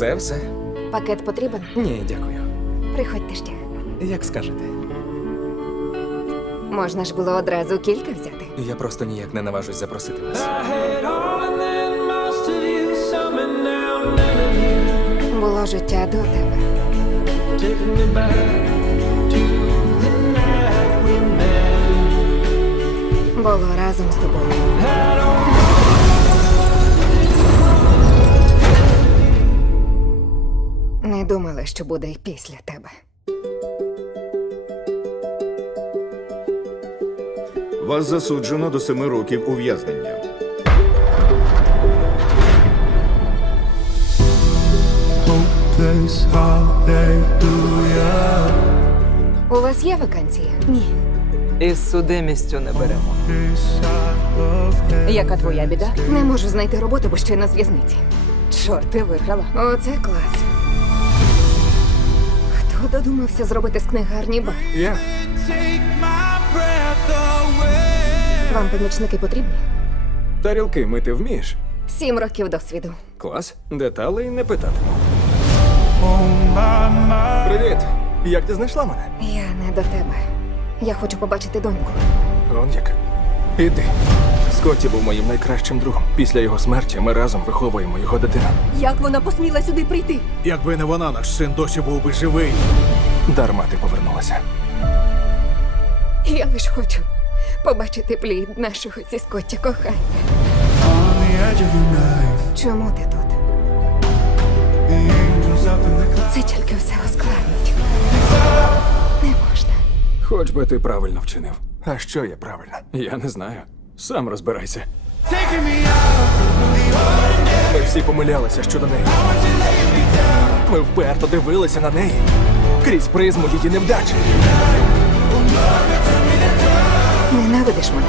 Це все, все. Пакет потрібен. Ні, дякую. Приходьте ще. Як скажете? Можна ж було одразу кілька взяти. Я просто ніяк не наважусь запросити вас. Було життя до тебе. Було разом з тобою. Думала, що буде і після тебе. Вас засуджено до семи років ув'язнення. У вас є вакансія? Ні. Із судимістю не беремо. Яка твоя біда? Не можу знайти роботу, бо ще на зв'язниці. Чорт, ти виграла. Оце клас. Додумався зробити з книгарні Я? Yeah. Вам помічники потрібні? Тарілки, мити вмієш? Сім років досвіду. Клас. Деталей не питатиму. Привіт! Як ти знайшла мене? Я не до тебе. Я хочу побачити доньку. Вон як. Іди. Скотті був моїм найкращим другом. Після його смерті ми разом виховуємо його дитину. Як вона посміла сюди прийти? Якби не вона, наш син досі був би живий, Дарма ти повернулася. Я лише хочу побачити плід нашого зі Скотті кохання Чому ти тут? Це тільки все ускладнить. Не можна. Хоч би ти правильно вчинив. А що є правильно? Я не знаю. Сам розбирайся. Ми всі помилялися щодо неї. Ми вперто дивилися на неї крізь призму її невдачі. Ненавидиш мене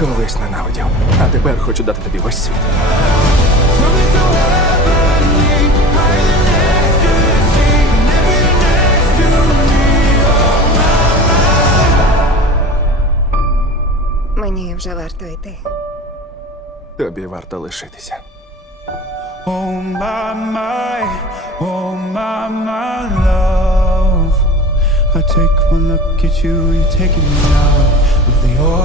колись ненавидів. А тепер хочу дати тобі весь світ. Мені вже варто йти. Тобі варто лишитися. О, мама, о, мама, love. I take one look at you, you take it The